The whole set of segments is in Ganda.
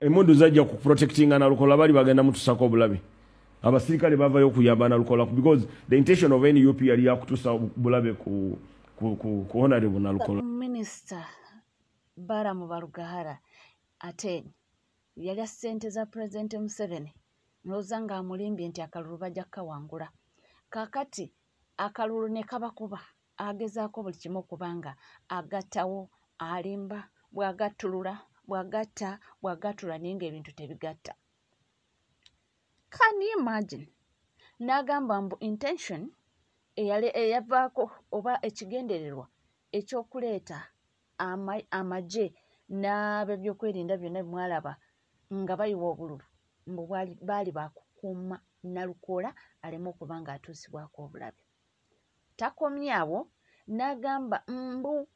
Emondo zajja ku protectinga na lukola bali bagenda mutusako obulabe. Abasirikale bavayo okuyamba na lukola because the intention of NUP yali yakutusa bulabe ku honorable na lukola. Minister Baramu Barugahara ate yali ssente za President Museveni nozanga amulimbye nti akalulu bajja kawangula. Kakati akalulu ne kabakuba agezaako buli kimu kubanga agattawo alimba bwagattulula bwagatula ninga ebintu tebigatta. Can you imagine? Nagamba mbu intention eyavaako oba ekigendererwa ekyokuleeta amaje n'ab'ebyokwerinda byonna mwalaba nga bayiwa obululu mbu baali bakukuuma Nalukola aleme okuba nga atuusibwako obulabe. Takomye awo n'agamba mbu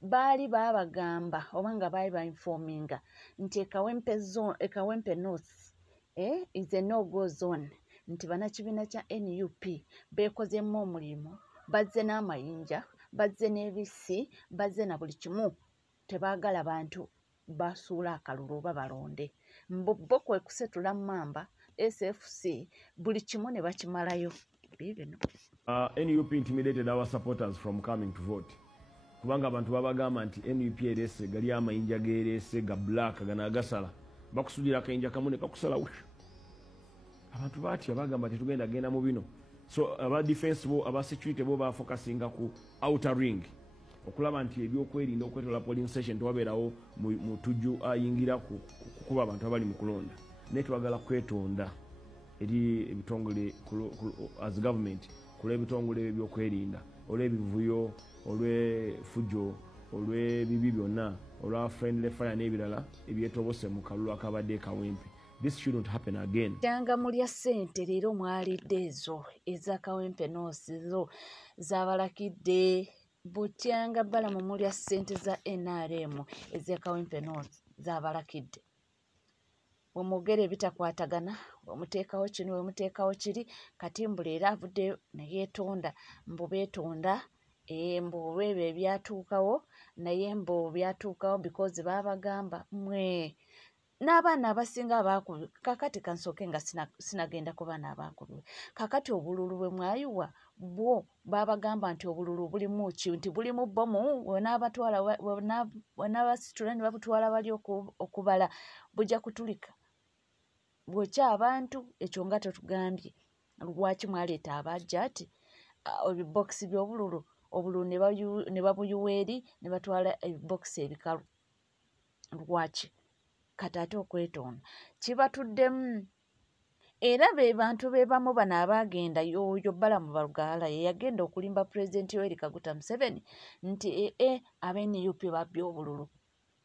baali babagamba oba nga baali bainforminga nti Kawempe North is a no-go zone nti bannakibiina kya NUP beekozeemu omulimu bazze n'amayinja bazze n'ebisi bazze na buli kimu tebaagala bantu basuula akalulu oba balonde mbu bo kwe kusetula mamba SFC buli kimu ne bakimalayo bibino. NUP intimidated our supporters from coming to vote. Kubanga abantu babagamba nti NUP erese gali amayinja gerese ga black ganagasala bakusudira akayinja kamune kakusala ushu. Abantu bati abagamba tetugenda genda mu bino. So aba defense bo aba security bo ba focusinga ku outer ring. Okulaba nti ebyokwerinda okwetola polling station twabeerawo mu tujju ayingira kuba abantu abali mu kulonda. Netwagala kwetonda eri ebitongole as government kula ebitongole ebyokwerinda olw'ebivuyo olw'efujjo olw'ebibi byonna olwa friendly fire n'ebirala ebyetobose mu kalulu akabadde Kawempe. This shouldn't happen again. Kyanga mulya ssente leero mwalidde ezo eza Kawempe North zo zabalakidde Butyanga Balamu mulya ssente za NRM eza Kawempe North zabalakidde. Omugere bitakwatagana omuteekawo kino omuteekawo kiri kati mbulera avudde neyeetonda mbu beetonda mbu olw'ebyo ebyatuukawo naye mbu byatuukawo because babagamba mwe n'abaana abasinga abaakubibwa kakati kansooke nga sinagenda ku baana abaakubibwa kakati obululu bwe mwayiwa bwo babagamba nti obululu bulimu ki nti bulimu bbomu wenaabasitula ne babutwala bali okubala bujja kutulika bwokya abantu ekyo nga tetugambye lwaki mwaleeta abajja ati ebibokisi by'obululu obululu ne babuyuwa eri ne batwala ebibokisi ebikalu lwaki kati ate okwetonda kibatuddemu era be bantu be bamu bano abaagenda yoyo Balamu Barugahara ye yagenda okulimba Pulezidenti Yoweri Kaguta Museveni nti aba-NUP babbye obululu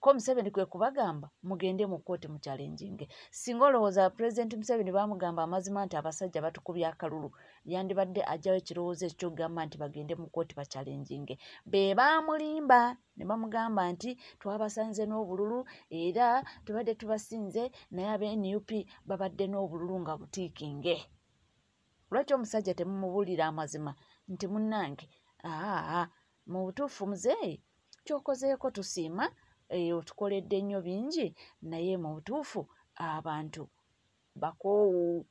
ko Museveni kwe kubagamba mugende mu kooti mu challenging singa olowooza Pulezidenti Museveni bamugamba amazima nti abasajja batukubya akalulu yandibadde ajjawo ekirowoozo ekyokugamba nti bagende mu kooti ba challenging be bamulimba ne bamugamba nti twabasanze n'obululu era tubadde tubasinze naye aba-NUP babadde n'obululu nga butiikinge. Lwaki omusajja temumubuulira amazima nti munnange mu butuufu muzeeyi kyokozeeko tusiima otukoledde nnyo bingi naye mu butuufu abantu bakoowu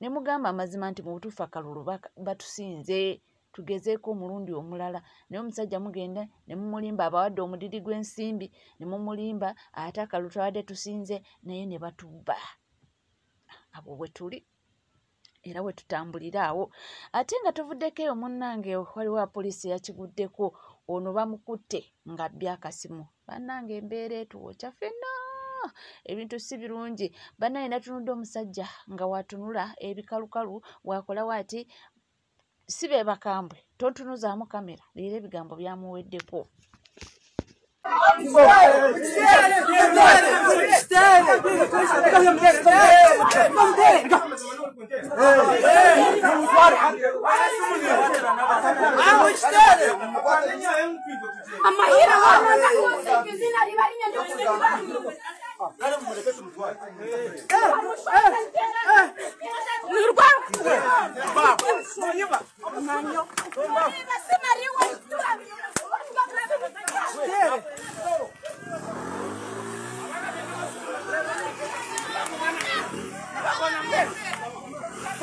ne mugamba amazima nti mu butuufu akalulu batusinze tugezeeko omulundi omulala naye omusajja mugenda ne mumulimba abawadde omudidi gw'ensimbi ne mumulimba ate akalulu twawadde tusinze naye ne batubba. Abo bwe tuli era we tutambulira awo ate nga tuvuddeko eyo munnange waliwo apoliisi yakiguddeko ono bamukutte nga byakasimu bannange embeera etuwokya ffenna ebintu si birungi bannaye natunudde omusajja nga watunula ebikalukalu wakola waati si be bakambwe tontunuzaamu kamera leero ebigambo byamuweddeko.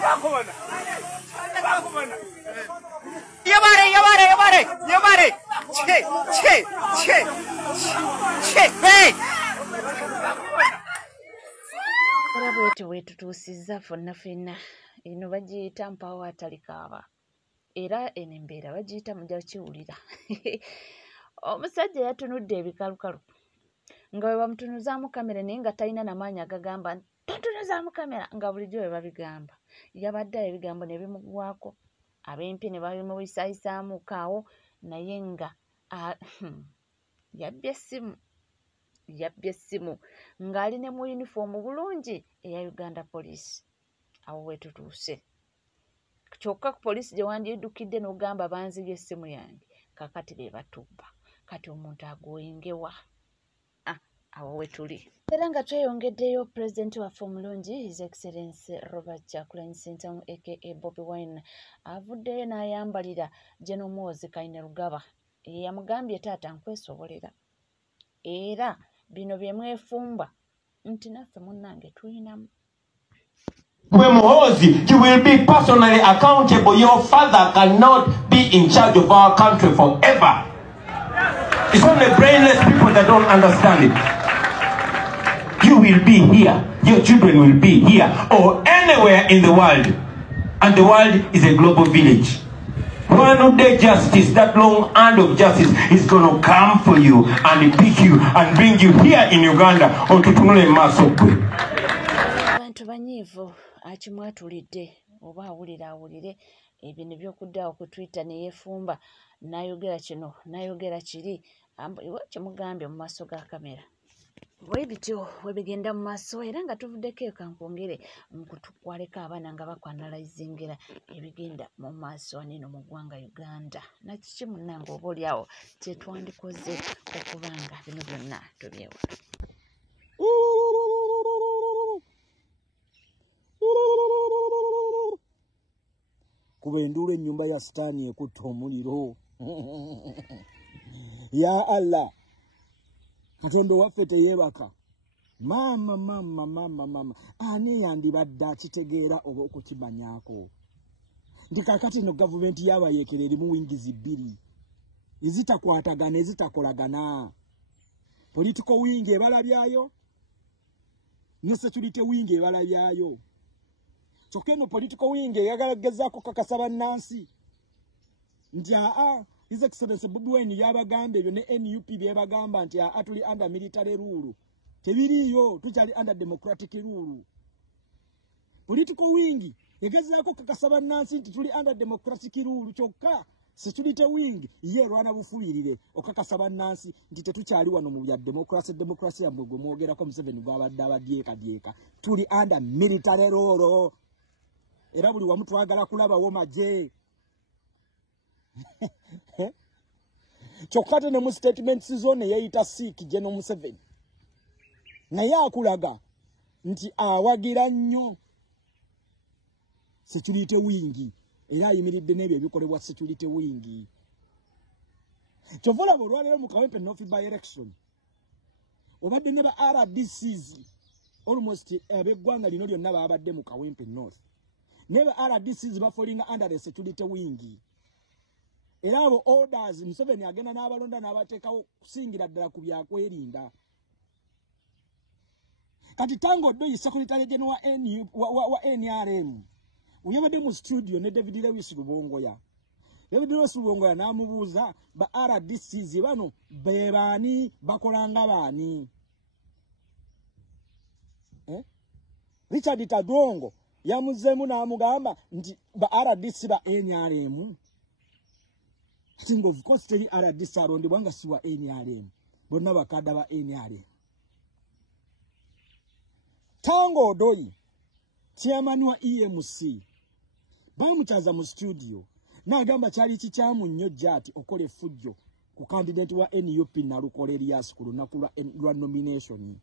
Era bwe tutuusizza ffenna eno bagiyita mpaawo atalikaaba era eno embeera bagiyita mujja kiwulira. Omusajja yatunudde ebikalukalu nga bwe bamutunuzaamu kamera naye nga talina n'amaanyi agagamba totunuzaamu kamera nga bulijjo bwe babigamba. Yabadde ebigambo ne bimugwako ab'empya ne babimuyisaayisaamu kaawo naye nga yabbye essimu ng'ali ne mu yunifoomu bulungi eya Uganda Police. Awo we tutuuse. Kyokka ku poliisi gye wandiddukidde n'ogamba banzibye essimu yange kakati be batubba. Kati omuntu agoyengewa. Awo we tuli. Era nga tweyongeddeyo Pulezidenti waffe omulungi His Excellency Robert Kyagulanyi Ssentamu aka Bobi Wine avuddeyo n'ayambalira General Muhoozi Kainerugaba eyamugambye taata nkwesobolera era bino bye mwefumba nti naffe munnange tulinamu. Muhoozi, you will be personally accountable. Your father cannot be in charge of our country forever. It's only brainless people that don't understand it. You will be here, your children will be here, or anywhere in the world. And the world is a global village. One day justice, that long hand of justice, is going to come for you and pick you and bring you here in Uganda on Tutunule Masokwe. Abantu banyiivu akimwatulidde oba awulire ebyo ne by'okuddaawo ku Twitter ne yeefumba n'ayogera kino n'ayogera kiri iwe kimugambye mu maaso ga kamera. Bwe bityo we bigenda mu maaso era nga tuvuddeko kankwongere kwaleka abaana nga bakwanalayizingira ebigenda mu maaso nino mu ggwanga Uganda. Nakiki munnange oba oliawo kye twandikoze okuba nga bino byonna tubyewala. Kuba enduulu ennyumba ya sitaani ekutta omuliro. Ya Allah, Katonda waffe teyeebaka. Mama. Ani yandibadde akitegeera oba okukimanyaako? Nti kakati no gavumenti y'abayeekera erimu wingizi bbiri ezitakwatagana ezitakolagana. Political wing ebala byayo ne security wing ebala byayo. Kyokka eno political wing eyagala gezaako kakasa bannansi nti His Excellency Bobi Wine yabagamba ebyo ne NUP byebagamba nti tuli under military rule. Tebiriyo, tukyali under democratic rule. Political wing egezaako kakasa bannansi nti tuli under democratic rule. Kyokka security wing ye rwana bufuirire okakasa bannansi nti tetukyali wano mu bya democracy ya mwe mwogerako Museveni gwabadde abadyeka. Tuli under military rule. Era buli wamu twagala kulabawo magye. Kyokka ne mu statements zone yeyita Sikh General Museveni naye akulaga nti awagira nnyo security wing era ayimiridde n'ebyo ebikolebwa security wing. Kyova olaba olwaleero mu Kawempe North by election obadde ne ba RDCs almost ab'eggwanga lino lyonna babadde mu Kawempe North ne ba RDCs bafolinga under the security wing. Era abo orders Museveni agenda n'abalonda n'abateekawo kusingira ddala ku byakwerinda. Kati Tango Doi Secretary General wa NRM uyabadde mu studio ne David Lewis Lubongoya. David Lewis Lubongoya n'amubuuza ba RDCs bano bebaani bakolanga baani. Richard Tadongo yamuzeemu n'amugamba nti ba RDC ba NRM. Singo of course teri RDC alondebwa nga si wa NRM. Bonna bakadda ba NRM. Tango Doi chairman wa EMC bamukyaza mu studio n'agamba kyali kikyamu nnyo jati okole fujjo ku candidate wa NUP Nalukola Erias ku lunaku lwa nomination.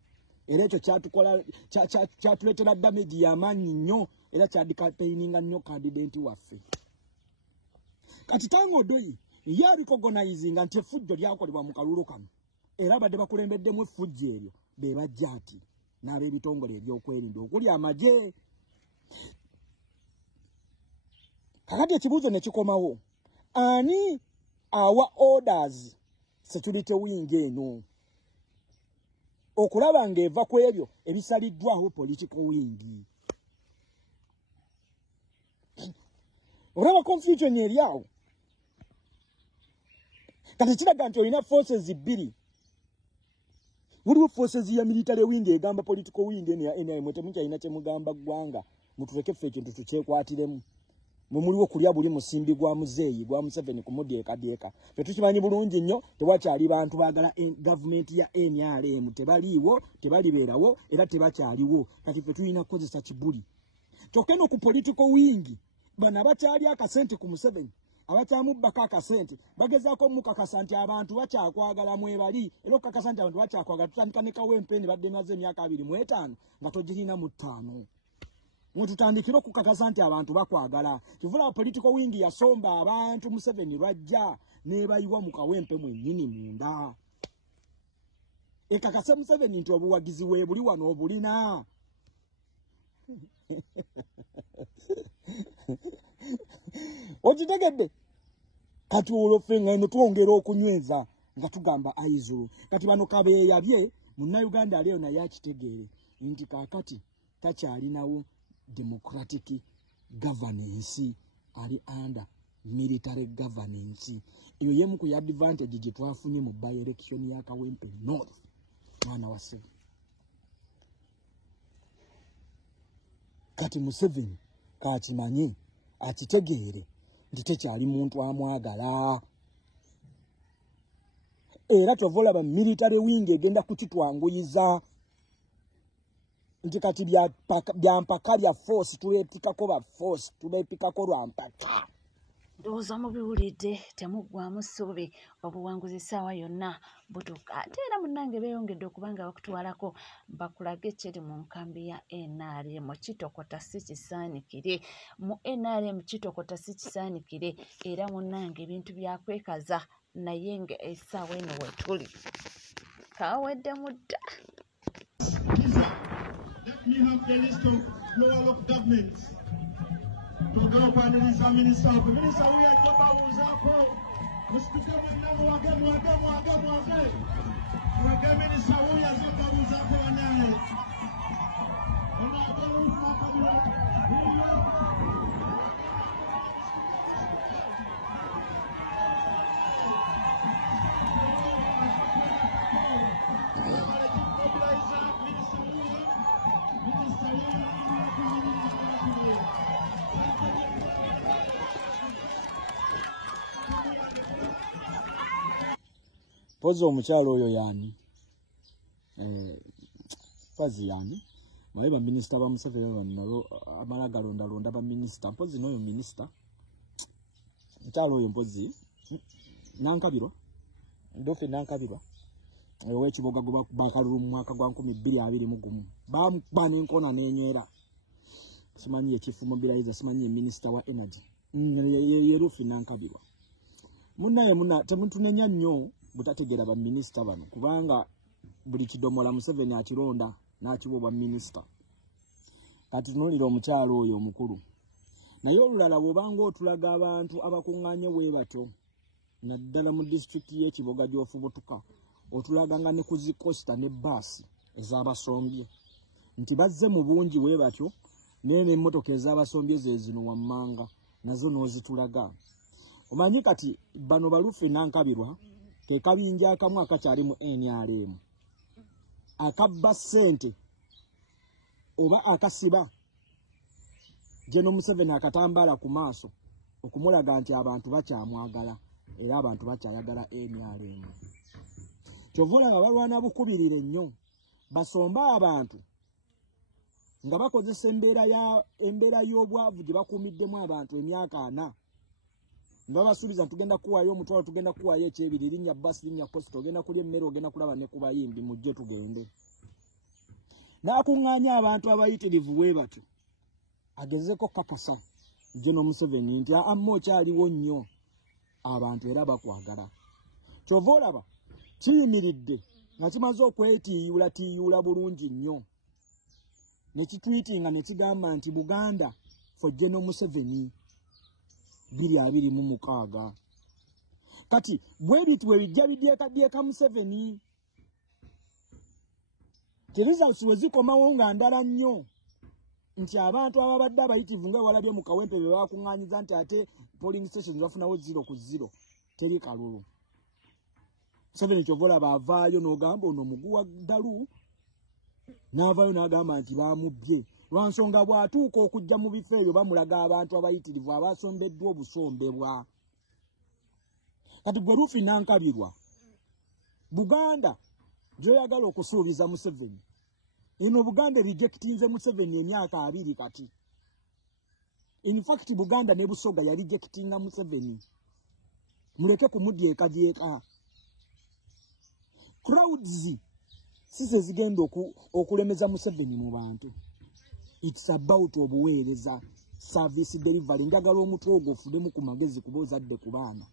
Era ekyo kyatuleetera damage y'amaanyi nnyo era kyadikapeininga nnyo candidate waffe. Kati Tango Doi ye recognizinga nti effujjo lyakolebwa mu kalulu kano era badde bakulembeddemu effujjo eryo be bajja ati n'ab'ebitongole ebyokwerinda okuli amagye. kakati ekibuuzo ne kikomawo ani awa orders security wing eno okulaba ng'eva ku ebyo ebisaliddwawo political wing. Olaba confusion eri awo. Kati kiraga nti olina forces bbiri. Waliwo forces ya military wing egamba political wing eno ya NRM temukyalina kyemugamba ggwanga mutuleke ffe ekintu tukyekwatiremu. Mumuliwo kulya buli musimbi gwa muzeeyi gwa Museveni kumudyekadyeka. Ffe tukimanyi bulungi nnyo tewakyali bantu baagala gavumenti ya NRM tebaliiwo tebalibeerawo era tebakyaliwo. Kati ffe tulina kukozesa kibuli. Kyokka eno ku political wing bano abakyali akasente ku Museveni abakyamubbako akasente bagezaako mukakasa nti abantu bakyakwagala mwebali era okukakasa nti abantu bakyakwagala tutandika ne kawempeeni badde nazo emyaka 25 nga togirina mu 5. Mututandikira okukakasa nti abantu bakwagala. Kivula political wing yasomba abantu Museveni bajja nebayiwa mu kawempe mwennyini munda. Ekakase Museveni nti obuwagizi weebuli wano obulina. Okitegedde kati olwofe nga eno twongera okunyweza nga tugamba ayizulu. Kati bano kabeeyabye munnayuganda leo naye akitegeere nti kaakati takyalinawo democratic governance ali under military governance. Eyo yemu ku advantage gye twafunye mu by election ya Kawempe North mwana wa Museveni. Kati Museveni kakimanyi akitegeere nti tekyali muntu amwagala. Era tovola ba military wing egenda kukitwanguyiza nti kati byampaka lya force tulepikako ba force tulepikako lwa mpaka. Ndowooza mubiwulidde temuggwamu ssuubi obuwanguzi ssaawa yonna butuuka ate era munnange beeyongedde okubanga bakutwalako bakulage ekyeri mu nkambi ya NRM kitokota si kisaanikire mu NRM kitokota si kisaanikire era munnange ebintu byakwekaza naye nga essaawa eno wetuli kawedde mudda. Let me have the list of local governments. Minister, we are Pozo omukyalo oyo yani fazi yani maiba minister ba Museveni bannalo amala galonda ba minister pozi noyo minister mukyalo oyo mpozi nankabirwa ndofe nankabirwa ewe kiboga goba bakalulu mu mwaka gwa 2021 bamukubana enkona nenyera simanyi ekifu mobilizer simanyi minister wa energy yerufi nankabirwa munna temuntunenya nnyo butategera ba minister bano kubanga buli kidomola Museveni akironda n'akiwa bwa minister. Kati tunulira omukyalo oyo omukulu naye olulala bw'obanga otulaga abantu abakuŋŋaanye bwe batyo naddala mu district y'Ekiboga gy'ofubutuka otulaga nga ne ku zikosta ne baasi ez'abasombye nti bazze mu bungi bwe batyo n'eno emmotoka ez'abasombye ze zino wammanga nazo n'ozitulaga. Omanyi kati bano balufe nankabirwa ke kabinja akamu akakyali mu NRM akabba ssente oba akasiba Jeno Museveni akatambala ku maaso okumulaga nti abantu bakyamwagala era abantu bakyayagala NRM. Kyovola nga balwana bukubirire nnyo basomba abantu nga bakozesa embeera y'obwavu gye bakuumiddemu abantu emyaka 4 Ndabasubiza tugenda kuwayo omutwalo tugenda kuwayo ekyebiri linnya bus linnya post ogenda kulya emmere ogenda kulaba ne kubayimbi mujje tugende. Nakuŋŋaanya abantu abayitirivu bwe batyo agezeko kakasa Jeno Museveni nti ammo kyaliwo nnyo abantu era bakwagala. Kyova olaba kiyimiridde nga kimaze okwetiiyula bulungi nnyo ne kitwitinga ne kigamba nti Buganda for Jeno Museveni. 2026 kati bwe bitu ebijja bidyeka Museveni results wezikomawo nga ndala nnyo nti abantu ababadde abayitivu nga walabye mu Kawempe be bakuŋŋaanyiza nti ate polling stations bafunawo 0-0 teri kalulu Museveni kyovola baavaayo n'ogamba ono muguwa ddalu n'avaayo n'agamba nti baamubbye lwansonga bw'atuuka okujja mu bifo ebyo bamulaga abantu abayitirivu abasombeddwa obusombebwa kati gwe Rufi Nankabirwa Buganda gy'oyagala okusuubiza Museveni eno Buganda rejectinze Museveni emyaka 2 kati in fact Buganda ne Busoga ya rejectinga Museveni muleke kumudyeka crowds sise zigenda okulemeza Museveni mu bantu it's about obuweereza service delivery ndagala omutwe ogwofudemu ku magezi kubozadde ku baana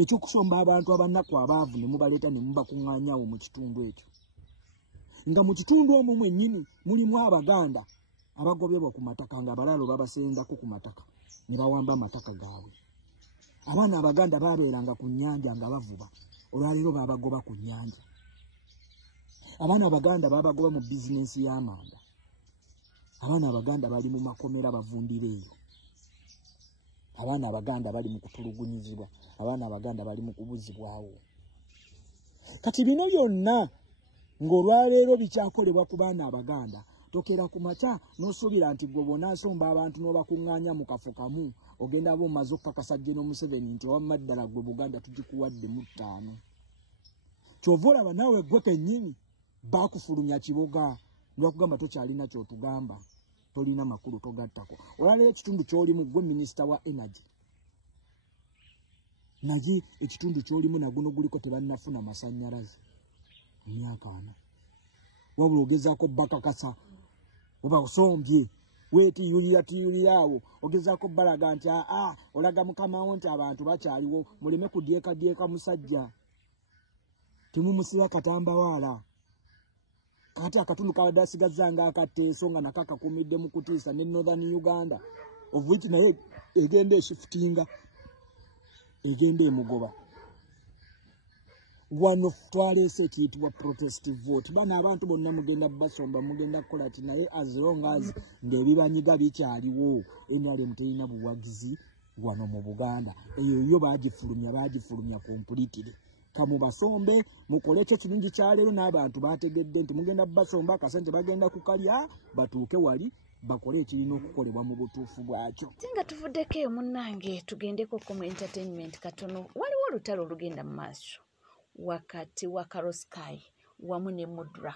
ekyokusomba abantu abanaku abaavu ne mubaleeta ne mubakuŋŋaanyawo mu kitundu ekyo nga mu kitundu omwo mwennyini mulimu Abaganda abagobebwa ku mataka nga abalalo babasendako ku mataka ne bawamba amataka gaabwe abaana Abaganda babeeranga ku nnyanja nga bavuba olwaleero babagoba ku nnyanja abaana Abaganda babagoba mu bizinensi y'amanda abaana Abaganda bali mu makomera bavundira eyo abaana Abaganda bali mu kutulugunyizibwa abaana Abaganda bali mu kubuzibwawo kati bino byonna ng'olwaleero bikyakolebwa ku baana Abaganda tokera ku makya n'osuubira nti gwe bonaasomba abantu n'obakuŋŋaanya mu kafo kamu ogenda aba omaze okukakasa General Museveni nti wamma ddala gwe Buganda tugikuwadde mu 5 kyova olaba naawe gwe kennyini baakufulumya kiboga lwakugamba tokyalina kyotugamba tolina makulu togattako olwaleero ekitundu ky'olimu gwe minisita wa energy naye ekitundu ky'olimu naguno guliko tebannafuna masannyalaze mu myaka 4 wabula ogezaako bakakasa oba osombye weetiyuliraawo ogezaako balaga nti olaga mukamawo nti abantu bakyaliwo muleme kudyeka musajja temumusiba katambawaala kati akatundu kabadde asigazza nga akatteeso nga nako akakumidde mu kutiisa ne Northern Uganda of which naye egenda eshifutinga egenda emugoba wano twaleese ekiyitibwa protest vote bana abantu bonna mugenda basomba mugenda kukola ati naye as long as ng'ebibanyiga bikyaliwo NRM terina buwagizi wano mu Buganda eyo yo baagifulumya completely kamu basombe mukole ekyo kirungi kyaleero n'abantu bategedde nti mugenda basomba akasente bagenda kukalya batuuke wali bakole ekirina okukolebwa mu butuufu bwakyo singa tuvuddeko eyo munnange tugendeko mu entertainment katono waliwo olutalo olugenda mu maaso wakati wa Karoskai wamu ne Mudra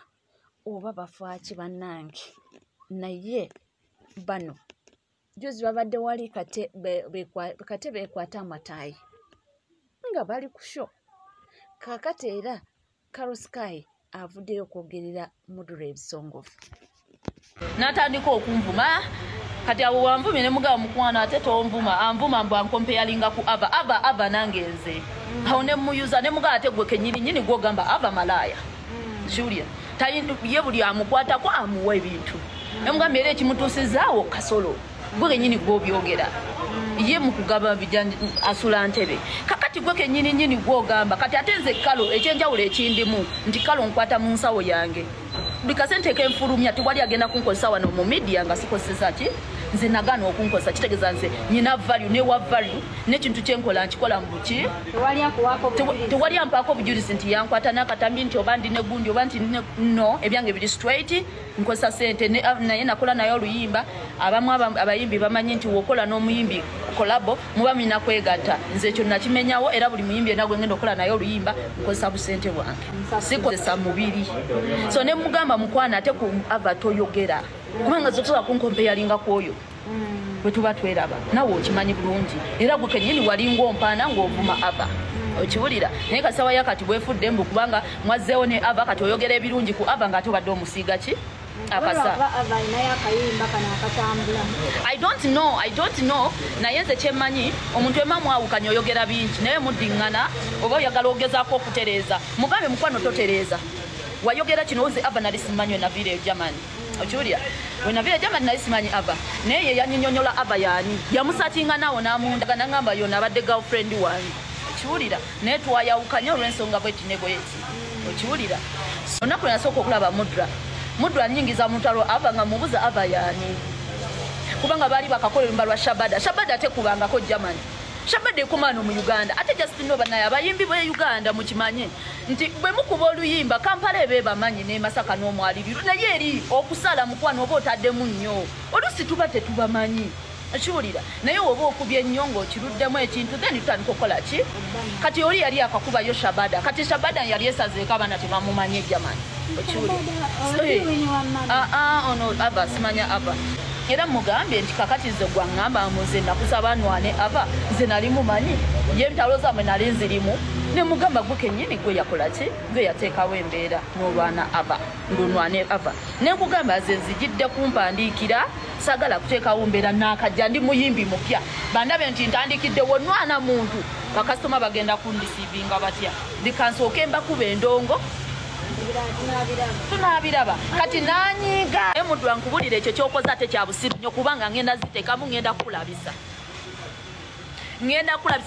oba bafaaki bannange naye bano juzi babadde wali kate beekwata amataayi nga bali ku show kakati era Karoskai avuddeyo okwogerera Mudra ebisongovu natandika okunvuma kati abo wanvumye ne mugaba mukwana ate tonvuma anvuma mbu ankompeyalinga ku aba nange nze awo ne muyuza ne mugaba ate gwe kenyini gwogamba aba malaya Julia ye buli amukwata ko amuwa ebintu ne mugamba era ekimutuusizaawo kasolo gwe kenyini gw'obyogera ye mukugaba bijanja asula ntebe kakati gwe kenyini gwogamba kati ate nze kalo ekyenjawulo ekindimu nti kalo nkwata mu nsawo yange buli kasente kenfulumya tewali agenda kunkozesa wano mu media nga sikozesa ki nze nagana okunkozesa kitegeeza nze nyina value ne wa value n'ekintu kyenkola nkikola mu buki tewali ampaako obujulizi nti yankwata n'akatambi nti oba ndi ne gundi oba nti no ebyange biri straight nkozesa sente naye nakola naye oluyimba abamu abayimbi bamanyi nti wokola n'omuyimbi kolabo muba mina kwegatta nze ekyo nakimenyawo era buli muyimbi enagwe ngenda okukola naye oluyimba nkozesa busente bwange sikozesa mubiri so ne mugamba mukwana ate ku ava toyogera kubanga zotola kunkompeyalinga kwoyo bwe tuba tweraba nawe okimanyi bulungi era gwe kenyini walinga ompaana ng'ovuma ava okiwulira naye kasawa yakati bwefudde mbu kubanga mwazzeewo ne ava kati oyogera ebirungi ku ava ng'ate obadde omusiiga ki akasa I don't know naye nze kyemmanyi omuntu emamwawukanya oyogera bingi naye muddiŋŋana oba oyagala ogezaako okutereeza mugambe mukwano totereeza wayogera kino oze ava nali simanywe naviire Germany okiwulira wenavira jamani naye simanyi aba naye ye yanyinyonyola aba yaani yamusakinga nawo n'amundaga nagamba yona abadde girlfriend wange okiwulira naye twayawukanye olw'ensonga bwetinegoyeti okiwulira onaku yasooka okulaba mudra nyingiza mutalo aba nga mubuza aba yaani kubanga baali bakakola olumba lwa shabada tekubangako jamani Shabada ekumano mu Uganda ate Justin Oba naye abayimbi bwe Uganda mukimanye nti bwe mukuba oluyimba Kampala ebe bamanyi ne Masaka n'omwaliriru naye eri okusala mukwano oba otaddemu nnyo olusi tuba tetubamanyi akiwulira naye oba okubye ennyongo okiruddemu ekintu then tutandika okukola ki kati oli yali akakubayo Shabada kati Shabada yali esazeeko abaana tebamumanye jamani okiwulira ono aba simanya aba era mugambye nti kakati ze gwangamba muze nakusaba nwane aba nze nali mumanyi ye ntaloza mwe nali nzirimu ne mugamba gwe kennyini gwe yakola ki gwe yateekawo embeera n'olwana aba ndunwane aba ne nkugamba ze nzijidde kumpandiikira sagala kuteekawo mbeera n'akajja ndi muyimbi mupya bandabe nti ntandikidde wonwana muntu bakasitoma bagenda kundisiibinga batya bikansooke mbakuba endongo tunabiraba kati nanyiga emuntu ankubulira ekyo kyokoza ate kya busiru nnyo kubanga ngenda ziteekamu ngenda kulabisa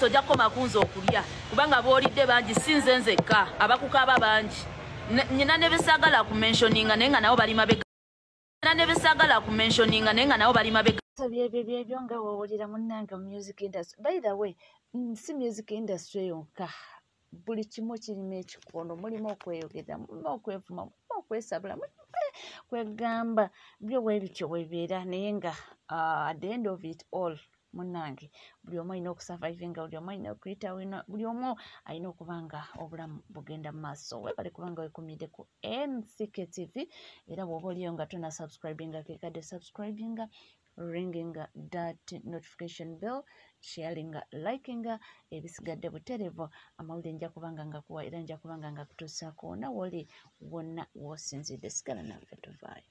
ojja kukoma kunza okulya kubanga boolidde bangi sinze nzekka abakukaaba bangi nyina ne besagala kumentioninga naye nga nabo bali mabega byebyo nga woowulira munnange mu music industry by the way si music industry yonka buli kimu kirimu ekikondo mulimu okweyogera mulimu okwevuma mulimu okwesabula kwegamba byo bwe bityo bwebeera naye nga at the end of it all munnange buli omu alina okusurvivinga buli omu alina okuyitawo buli omu alina okuba nga obulamu bugenda mu maaso webale kubanga wekumidde ku NCK TV era bw'oba oliyo nga tona subscribinga kekadde subscribinga ringing that notification bell sharinga likinga ebisigadde buterevu amawulire nja kubanga nga kuwa era nja kubanga nga kutuusaako wonna woli wonna w'osinzidde sigala naffe tuvaayo